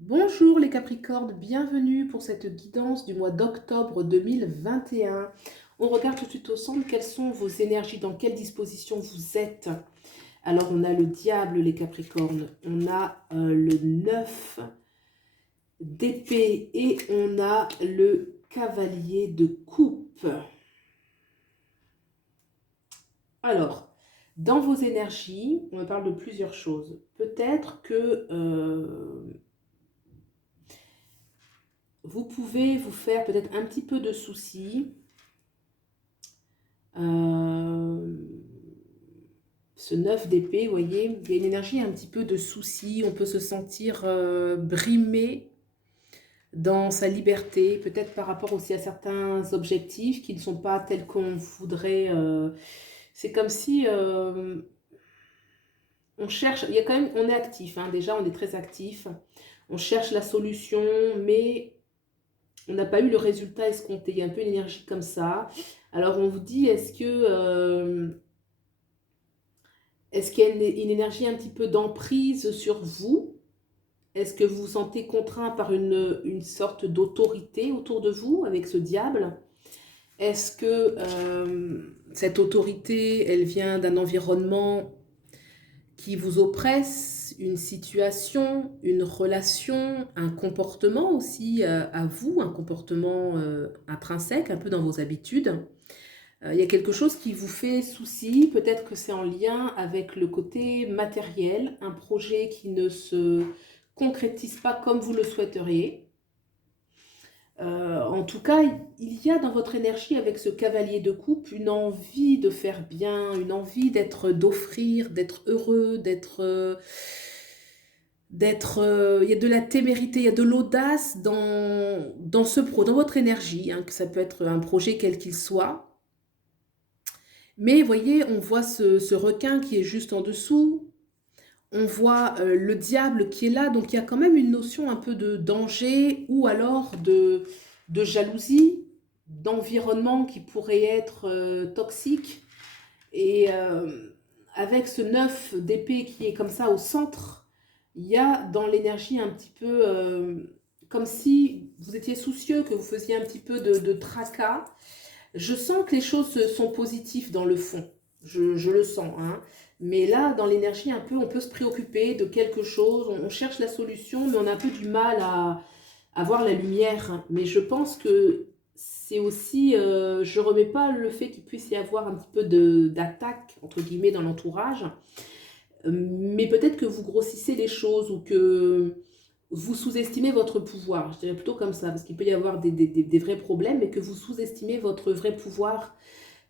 Bonjour les Capricornes, bienvenue pour cette guidance du mois d'octobre 2021. On regarde tout de suite ensemble quelles sont vos énergies, dans quelle disposition vous êtes. Alors on a le diable les Capricornes, on a le 9 d'épée et on a le cavalier de coupe. Alors, dans vos énergies, on me parle de plusieurs choses. Peut-être que vous pouvez vous faire peut-être un petit peu de soucis. Ce 9 d'épée, vous voyez, il y a une énergie un petit peu de soucis. On peut se sentir brimé dans sa liberté, peut-être par rapport aussi à certains objectifs qui ne sont pas tels qu'on voudrait. C'est comme si on cherche, il y a quand même, on est actif, hein, déjà on est très actif, on cherche la solution, mais on n'a pas eu le résultat escompté. Il y a un peu une énergie comme ça. Alors on vous dit, est-ce qu'il y a une énergie un petit peu d'emprise sur vous? Est-ce que vous vous sentez contraint par une sorte d'autorité autour de vous avec ce diable? Est-ce que cette autorité, elle vient d'un environnement qui vous oppresse, une situation, une relation, un comportement aussi à vous, un comportement intrinsèque, un peu dans vos habitudes? Il y a quelque chose qui vous fait souci, peut-être que c'est en lien avec le côté matériel, un projet qui ne se concrétise pas comme vous le souhaiteriez. En tout cas, il y a dans votre énergie avec ce cavalier de coupe une envie de faire bien, une envie d'offrir, d'être heureux, il y a de la témérité, il y a de l'audace dans votre énergie, hein, que ça peut être un projet quel qu'il soit. Mais vous voyez, on voit ce requin qui est juste en dessous, on voit le diable qui est là, donc il y a quand même une notion un peu de danger ou alors de jalousie, d'environnement qui pourrait être toxique. Et avec ce 9 d'épée qui est comme ça au centre, il y a dans l'énergie un petit peu comme si vous étiez soucieux, que vous faisiez un petit peu de tracas. Je sens que les choses sont positives dans le fond. Je le sens, hein. Mais là, dans l'énergie, un peu, on peut se préoccuper de quelque chose. On cherche la solution, mais on a un peu du mal à voir la lumière. Mais je pense que c'est aussi... je remets pas le fait qu'il puisse y avoir un petit peu d'attaque, entre guillemets, dans l'entourage. Mais peut-être que vous grossissez les choses ou que vous sous-estimez votre pouvoir. Je dirais plutôt comme ça, parce qu'il peut y avoir des vrais problèmes, mais que vous sous-estimez votre vrai pouvoir,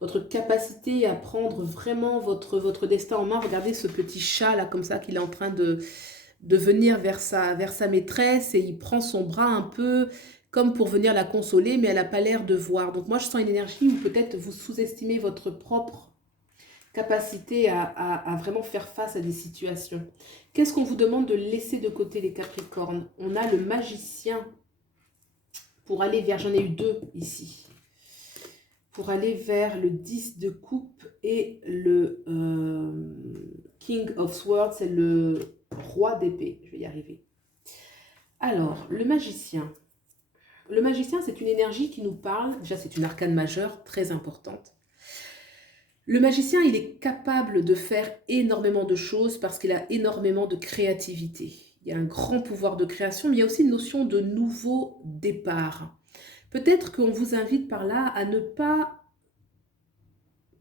votre capacité à prendre vraiment votre destin en main. Regardez ce petit chat là, comme ça, qu'il est en train de venir vers sa maîtresse, et il prend son bras un peu comme pour venir la consoler, mais elle n'a pas l'air de voir. Donc moi, je sens une énergie où peut-être vous sous-estimez votre propre capacité à vraiment faire face à des situations. Qu'est-ce qu'on vous demande de laisser de côté, les Capricornes? On a le magicien pour aller vers, j'en ai eu deux ici, pour aller vers le 10 de coupe et le King of Swords, c'est le roi d'épée. Je vais y arriver. Alors, le magicien. Le magicien, c'est une énergie qui nous parle, déjà c'est une arcane majeure très importante. Le magicien, il est capable de faire énormément de choses parce qu'il a énormément de créativité. Il y a un grand pouvoir de création, mais il y a aussi une notion de nouveau départ. Peut-être qu'on vous invite par là à ne pas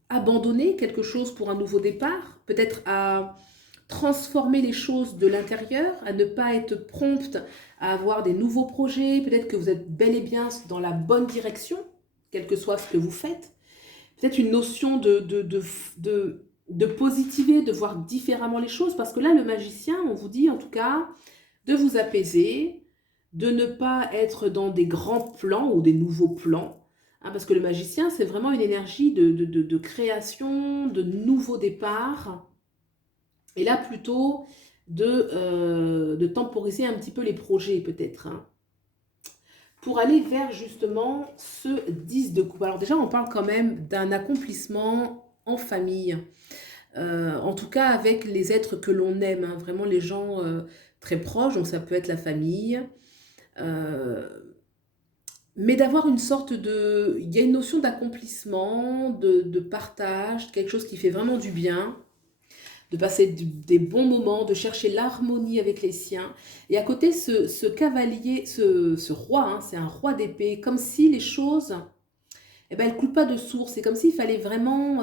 abandonner quelque chose pour un nouveau départ, peut-être à transformer les choses de l'intérieur, à ne pas être prompte à avoir des nouveaux projets, peut-être que vous êtes bel et bien dans la bonne direction, quel que soit ce que vous faites. Peut-être une notion de positiver, de voir différemment les choses, parce que là, le magicien, on vous dit en tout cas de vous apaiser, de ne pas être dans des grands plans ou des nouveaux plans, hein, parce que le magicien, c'est vraiment une énergie de création, de nouveau départ, et là plutôt de temporiser un petit peu les projets peut-être, hein, pour aller vers justement ce 10 de coupe. Alors déjà, on parle quand même d'un accomplissement en famille, en tout cas avec les êtres que l'on aime, hein, vraiment les gens très proches, donc ça peut être la famille, heu, mais d'avoir une sorte de il y a une notion d'accomplissement, de partage, quelque chose qui fait vraiment du bien, de passer des bons moments, de chercher l'harmonie avec les siens. Et à côté, ce cavalier, ce roi, hein, c'est un roi d'épée, comme si les choses, eh ben, elles coulent pas de source. C'est comme s'il fallait vraiment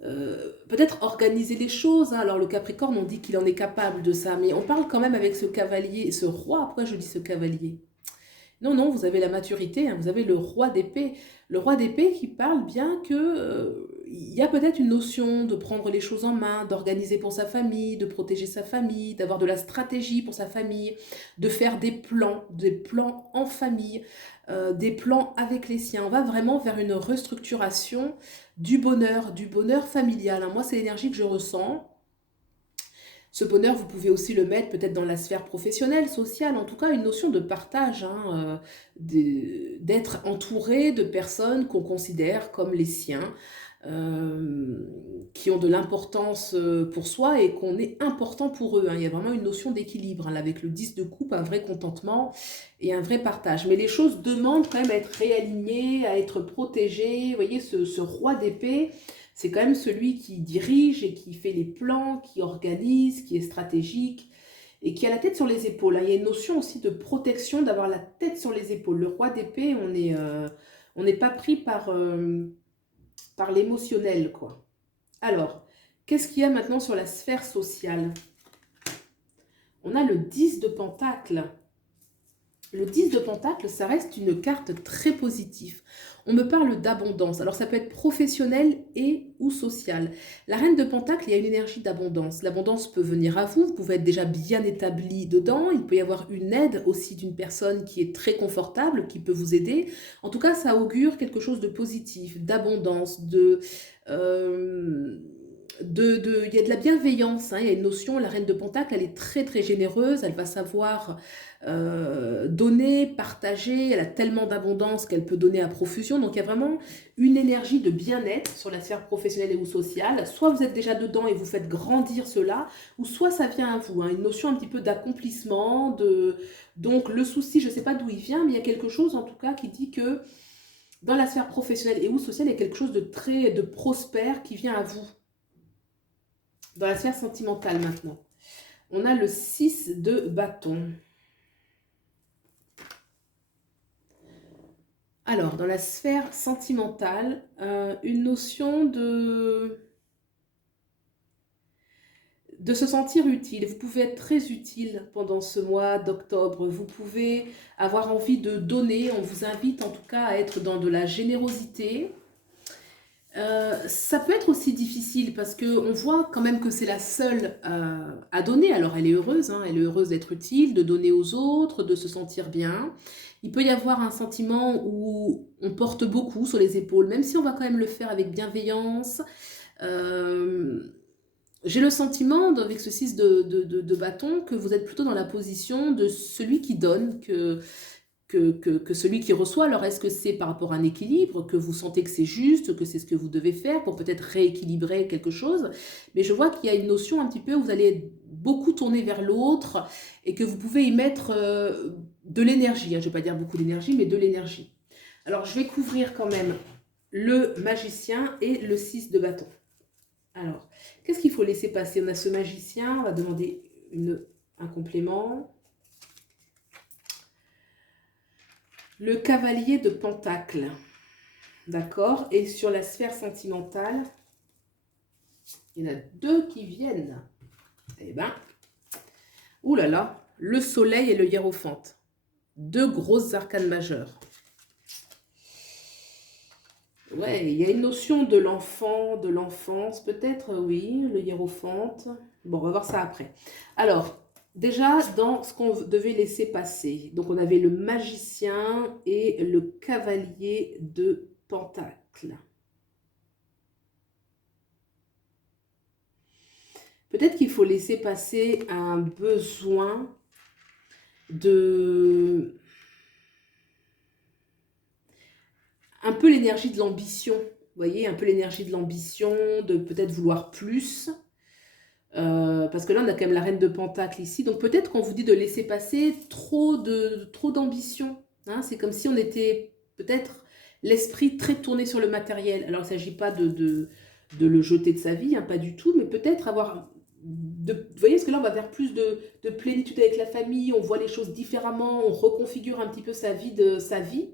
peut-être organiser les choses, hein. Alors le Capricorne, on dit qu'il en est capable de ça, mais on parle quand même avec ce cavalier, ce roi. Pourquoi je dis ce cavalier? Non, non, vous avez la maturité, hein, vous avez le roi d'épée. Le roi d'épée qui parle bien que, il y a peut-être une notion de prendre les choses en main, d'organiser pour sa famille, de protéger sa famille, d'avoir de la stratégie pour sa famille, de faire des plans en famille, des plans avec les siens. On va vraiment vers une restructuration du bonheur familial, hein. Moi, c'est l'énergie que je ressens. Ce bonheur, vous pouvez aussi le mettre peut-être dans la sphère professionnelle, sociale, en tout cas une notion de partage, hein, d'être entouré de personnes qu'on considère comme les siens, euh, qui ont de l'importance pour soi et qu'on est important pour eux, hein. Il y a vraiment une notion d'équilibre, hein, là, avec le 10 de coupe, un vrai contentement et un vrai partage. Mais les choses demandent quand même à être réalignées, à être protégées. Vous voyez, ce roi d'épée, c'est quand même celui qui dirige et qui fait les plans, qui organise, qui est stratégique et qui a la tête sur les épaules, hein. Il y a une notion aussi de protection, d'avoir la tête sur les épaules. Le roi d'épée, on n'est pas pris par l'émotionnel, quoi. Alors, qu'est-ce qu'il y a maintenant sur la sphère sociale? On a le 10 de Pentacle. Le 10 de Pentacle, ça reste une carte très positive. On me parle d'abondance. Alors ça peut être professionnel et ou social. La reine de Pentacle, il y a une énergie d'abondance. L'abondance peut venir à vous, vous pouvez être déjà bien établi dedans. Il peut y avoir une aide aussi d'une personne qui est très confortable, qui peut vous aider. En tout cas, ça augure quelque chose de positif, d'abondance, il y a de la bienveillance, hein. Il y a une notion, la reine de Pentacle, elle est très très généreuse, elle va savoir donner, partager, elle a tellement d'abondance qu'elle peut donner à profusion, donc il y a vraiment une énergie de bien-être sur la sphère professionnelle et ou sociale. Soit vous êtes déjà dedans et vous faites grandir cela, ou soit ça vient à vous, hein, une notion un petit peu d'accomplissement, donc le souci, je ne sais pas d'où il vient, mais il y a quelque chose en tout cas qui dit que dans la sphère professionnelle et ou sociale, il y a quelque chose de prospère qui vient à vous. Dans la sphère sentimentale maintenant, on a le 6 de bâton. Alors, dans la sphère sentimentale, une notion de se sentir utile. Vous pouvez être très utile pendant ce mois d'octobre. Vous pouvez avoir envie de donner. On vous invite en tout cas à être dans de la générosité. Ça peut être aussi difficile parce qu'on voit quand même que c'est la seule à donner. Alors elle est heureuse, hein, elle est heureuse d'être utile, de donner aux autres, de se sentir bien. Il peut y avoir un sentiment où on porte beaucoup sur les épaules, même si on va quand même le faire avec bienveillance. Euh, j'ai le sentiment, avec ce 6 de bâton, que vous êtes plutôt dans la position de celui qui donne, que celui qui reçoit. Alors, est-ce que c'est par rapport à un équilibre, que vous sentez que c'est juste, que c'est ce que vous devez faire pour peut-être rééquilibrer quelque chose? Mais je vois qu'il y a une notion un petit peu où vous allez beaucoup tourner vers l'autre et que vous pouvez y mettre de l'énergie, hein. Je ne vais pas dire beaucoup d'énergie, mais de l'énergie. Alors, je vais couvrir quand même le magicien et le 6 de bâton. Alors, qu'est-ce qu'il faut laisser passer? On a ce magicien, on va demander un complément. Le cavalier de Pentacle, d'accord? Et sur la sphère sentimentale, il y en a deux qui viennent. Eh ben, oulala, le soleil et le hiérophante. Deux grosses arcanes majeures. Ouais, il y a une notion de l'enfant, de l'enfance, peut-être, oui, le hiérophante. Bon, on va voir ça après. Alors, déjà, dans ce qu'on devait laisser passer, donc on avait le magicien et le cavalier de Pentacle. Peut-être qu'il faut laisser passer un besoin de... un peu l'énergie de l'ambition, vous voyez, un peu l'énergie de l'ambition, de peut-être vouloir plus. Parce que là, on a quand même la reine de Pentacle ici. Donc peut-être qu'on vous dit de laisser passer trop d'ambition. Hein. C'est comme si on était peut-être l'esprit très tourné sur le matériel. Alors il ne s'agit pas de le jeter de sa vie, hein, pas du tout, mais peut-être avoir... vous voyez, parce que là, on va vers plus de plénitude avec la famille, on voit les choses différemment, on reconfigure un petit peu sa vie de sa vie.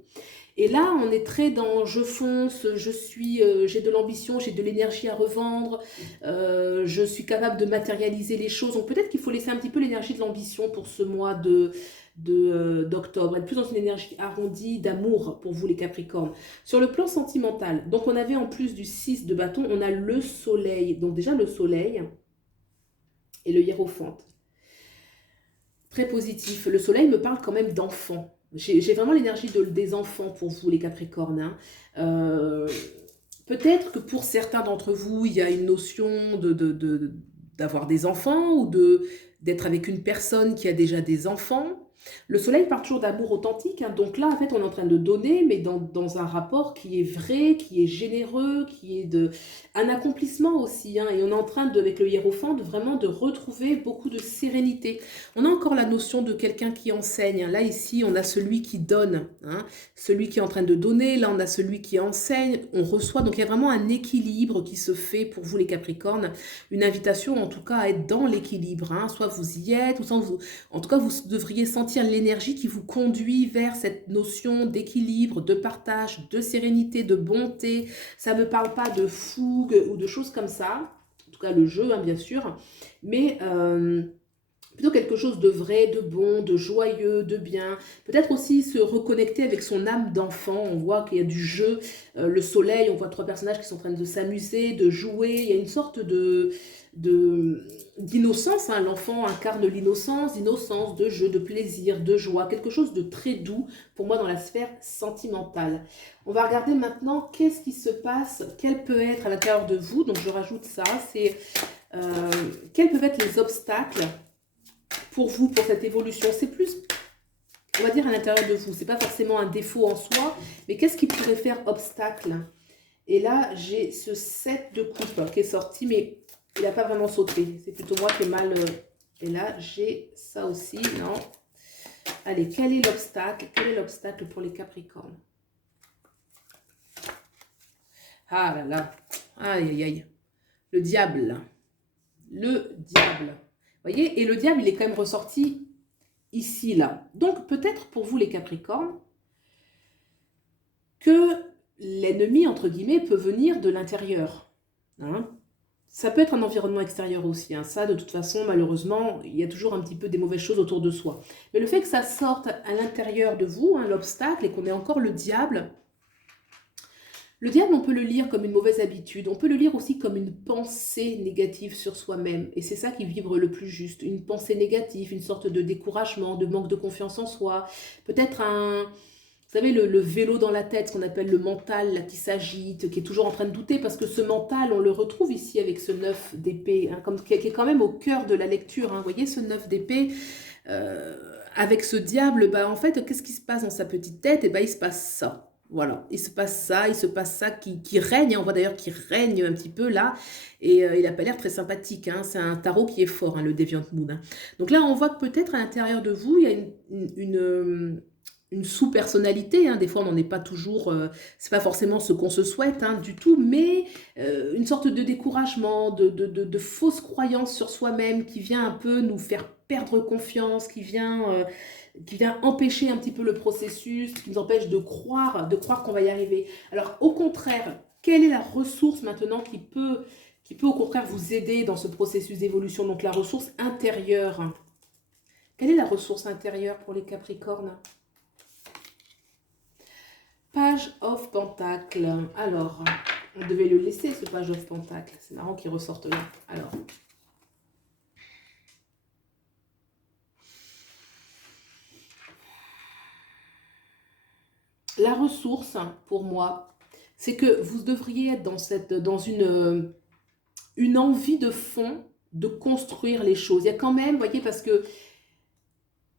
Et là, on est très dans je fonce, j'ai de l'ambition, j'ai de l'énergie à revendre, je suis capable de matérialiser les choses. Donc peut-être qu'il faut laisser un petit peu l'énergie de l'ambition pour ce mois d'octobre, être plus dans une énergie arrondie d'amour pour vous les Capricornes. Sur le plan sentimental, donc on avait en plus du 6 de bâton, on a le soleil. Donc déjà le soleil et le hiérophante. Très positif. Le soleil me parle quand même d'enfants. J'ai vraiment l'énergie des enfants pour vous, les Capricornes. Hein. Peut-être que pour certains d'entre vous, il y a une notion d'avoir des enfants ou d'être avec une personne qui a déjà des enfants. Le soleil part toujours d'amour authentique. Hein. Donc là, en fait, on est en train de donner, mais dans un rapport qui est vrai, qui est généreux, qui est un accomplissement aussi. Hein. Et on est en train, avec le hiérophant, vraiment de retrouver beaucoup de sérénité. On a encore la notion de quelqu'un qui enseigne. Là, ici, on a celui qui donne, hein, celui qui est en train de donner. Là, on a celui qui enseigne, on reçoit. Donc, il y a vraiment un équilibre qui se fait pour vous, les Capricornes. Une invitation, en tout cas, à être dans l'équilibre. Hein. Soit vous y êtes, ou soit en tout cas, vous devriez sentir l'énergie qui vous conduit vers cette notion d'équilibre, de partage, de sérénité, de bonté. Ça ne me parle pas de fougue ou de choses comme ça. En tout cas, le jeu, hein, bien sûr. Mais... plutôt quelque chose de vrai, de bon, de joyeux, de bien. Peut-être aussi se reconnecter avec son âme d'enfant. On voit qu'il y a du jeu, le soleil, on voit 3 personnages qui sont en train de s'amuser, de jouer. Il y a une sorte d'innocence. Hein. L'enfant incarne d'innocence, de jeu, de plaisir, de joie. Quelque chose de très doux pour moi dans la sphère sentimentale. On va regarder maintenant qu'est-ce qui se passe, quel peut être à l'intérieur de vous. Donc je rajoute ça, c'est quels peuvent être les obstacles pour vous, pour cette évolution. C'est plus, on va dire, à l'intérieur de vous. C'est pas forcément un défaut en soi, mais qu'est-ce qui pourrait faire obstacle? Et là, j'ai ce 7 de coupe qui est sorti, mais il n'a pas vraiment sauté. C'est plutôt moi qui ai mal... Et là, j'ai ça aussi, non? Allez, quel est l'obstacle? Quel est l'obstacle pour les Capricornes? Ah là là, aïe aïe aïe. Le diable. Le diable. Vous voyez, et le diable, il est quand même ressorti ici, là. Donc, peut-être pour vous, les Capricornes, que l'ennemi, entre guillemets, peut venir de l'intérieur. Hein. Ça peut être un environnement extérieur aussi. Hein. Ça, de toute façon, malheureusement, il y a toujours un petit peu des mauvaises choses autour de soi. Mais le fait que ça sorte à l'intérieur de vous, hein, l'obstacle, et qu'on ait encore le diable, on peut le lire comme une mauvaise habitude. On peut le lire aussi comme une pensée négative sur soi-même. Et c'est ça qui vibre le plus juste. Une pensée négative, une sorte de découragement, de manque de confiance en soi. Peut-être vous savez, le vélo dans la tête, ce qu'on appelle le mental, là, qui s'agite, qui est toujours en train de douter. Parce que ce mental, on le retrouve ici avec ce 9 d'épée, hein, qui est quand même au cœur de la lecture. Hein. Vous voyez, ce 9 d'épée... avec ce diable, bah, en fait, qu'est-ce qui se passe dans sa petite tête? Et bah, il se passe ça. Voilà, il se passe ça qui règne, on voit d'ailleurs qu'il règne un petit peu là, et il n'a pas l'air très sympathique, hein. C'est un tarot qui est fort, hein, le Deviant Moon. Hein. Donc là, on voit que peut-être à l'intérieur de vous, il y a une sous-personnalité, hein. Des fois on n'en est pas toujours, c'est pas forcément ce qu'on se souhaite hein, du tout, mais une sorte de découragement, de fausses croyances sur soi-même qui vient un peu nous faire perdre confiance, qui vient empêcher un petit peu le processus, qui nous empêche de croire qu'on va y arriver. Alors au contraire, quelle est la ressource maintenant qui peut au contraire vous aider dans ce processus d'évolution? Donc la ressource intérieure. Quelle est la ressource intérieure pour les Capricornes? Page of Pentacle. Alors, on devait le laisser, ce Page of Pentacle. C'est marrant qu'il ressorte là. Alors. La ressource, pour moi, c'est que vous devriez être dans une envie de fond de construire les choses. Il y a quand même, vous voyez, parce que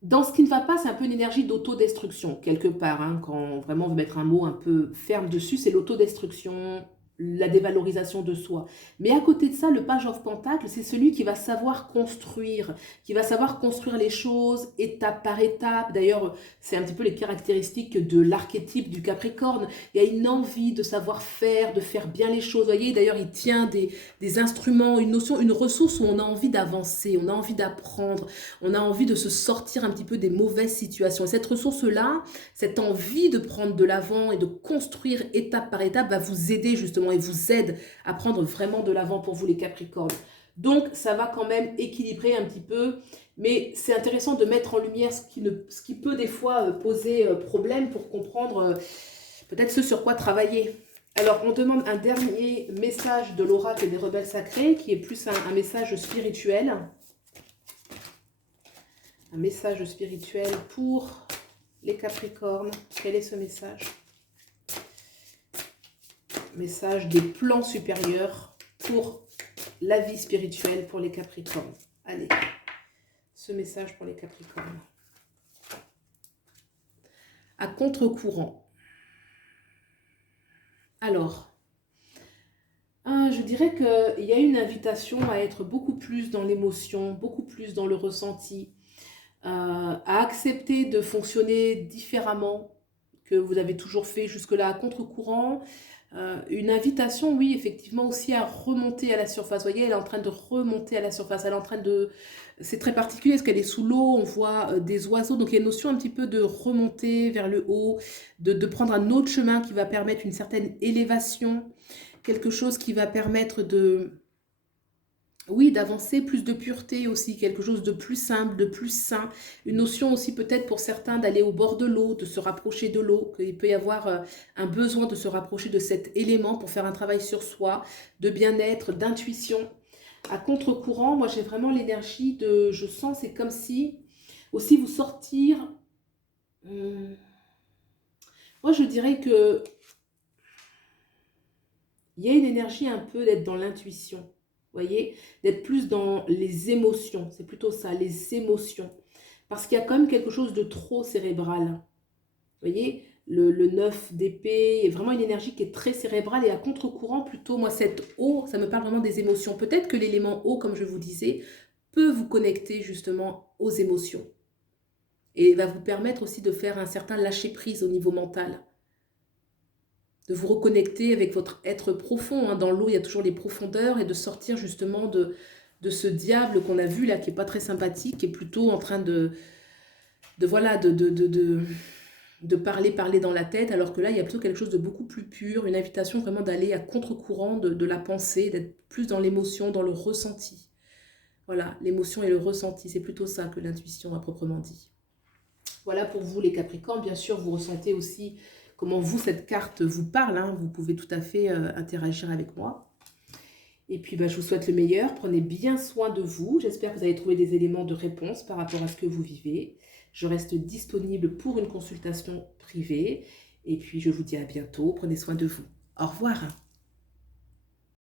dans ce qui ne va pas, c'est un peu une énergie d'autodestruction, quelque part. Hein, quand vraiment on veut mettre un mot un peu ferme dessus, c'est l'autodestruction. la dévalorisation de soi. Mais à côté de ça, le Page of Pentacles, c'est celui qui va savoir construire les choses étape par étape. D'ailleurs, c'est un petit peu les caractéristiques de l'archétype du Capricorne. Il y a une envie de savoir faire, de faire bien les choses. Vous voyez, d'ailleurs, il tient des instruments, une notion, une ressource où on a envie d'avancer, on a envie d'apprendre, on a envie de se sortir un petit peu des mauvaises situations. Et cette ressource-là, cette envie de prendre de l'avant et de construire étape par étape va vous aider justement et vous aide à prendre vraiment de l'avant pour vous les Capricornes. Donc ça va quand même équilibrer un petit peu, mais c'est intéressant de mettre en lumière ce qui peut des fois poser problème pour comprendre peut-être ce sur quoi travailler. Alors on demande un dernier message de l'oracle des rebelles sacrés qui est plus un message spirituel. Un message spirituel pour les Capricornes. Quel est ce message? Message des plans supérieurs pour la vie spirituelle pour les Capricornes. Allez, ce message pour les Capricornes. À contre-courant. Alors, je dirais qu'il y a une invitation à être beaucoup plus dans l'émotion, beaucoup plus dans le ressenti, à accepter de fonctionner différemment que vous avez toujours fait jusque-là à contre-courant. Une invitation, oui, effectivement, aussi à remonter à la surface. Vous voyez, elle est en train de remonter à la surface. Elle est en train de... C'est très particulier parce qu'elle est sous l'eau, on voit des oiseaux. Donc, il y a une notion un petit peu de remonter vers le haut, de prendre un autre chemin qui va permettre une certaine élévation, quelque chose qui va permettre de... Oui, d'avancer, plus de pureté aussi, quelque chose de plus simple, de plus sain. Une notion aussi peut-être pour certains d'aller au bord de l'eau, de se rapprocher de l'eau, qu'il peut y avoir un besoin de se rapprocher de cet élément pour faire un travail sur soi, de bien-être, d'intuition. À contre-courant, moi j'ai vraiment l'énergie de, je sens, c'est comme si aussi vous sortir. Moi je dirais que il y a une énergie un peu d'être dans l'intuition. Vous voyez, d'être plus dans les émotions, c'est plutôt ça, les émotions. Parce qu'il y a quand même quelque chose de trop cérébral. Vous voyez, le 9 d'épée est vraiment une énergie qui est très cérébrale et à contre-courant plutôt, moi cette eau, ça me parle vraiment des émotions. Peut-être que l'élément eau, comme je vous disais, peut vous connecter justement aux émotions. Et va vous permettre aussi de faire un certain lâcher-prise au niveau mental. De vous reconnecter avec votre être profond. Dans l'eau, il y a toujours les profondeurs et de sortir justement de ce diable qu'on a vu là, qui n'est pas très sympathique, qui est plutôt en train voilà, de parler dans la tête, alors que là, il y a plutôt quelque chose de beaucoup plus pur, une invitation vraiment d'aller à contre-courant de la pensée, d'être plus dans l'émotion, dans le ressenti. Voilà, l'émotion et le ressenti, c'est plutôt ça que l'intuition à proprement dit. Voilà pour vous les Capricornes, bien sûr, vous ressentez aussi comment vous, cette carte vous parle, vous pouvez tout à fait interagir avec moi. Et puis, je vous souhaite le meilleur, prenez bien soin de vous. J'espère que vous avez trouvé des éléments de réponse par rapport à ce que vous vivez. Je reste disponible pour une consultation privée. Et puis, je vous dis à bientôt, prenez soin de vous. Au revoir.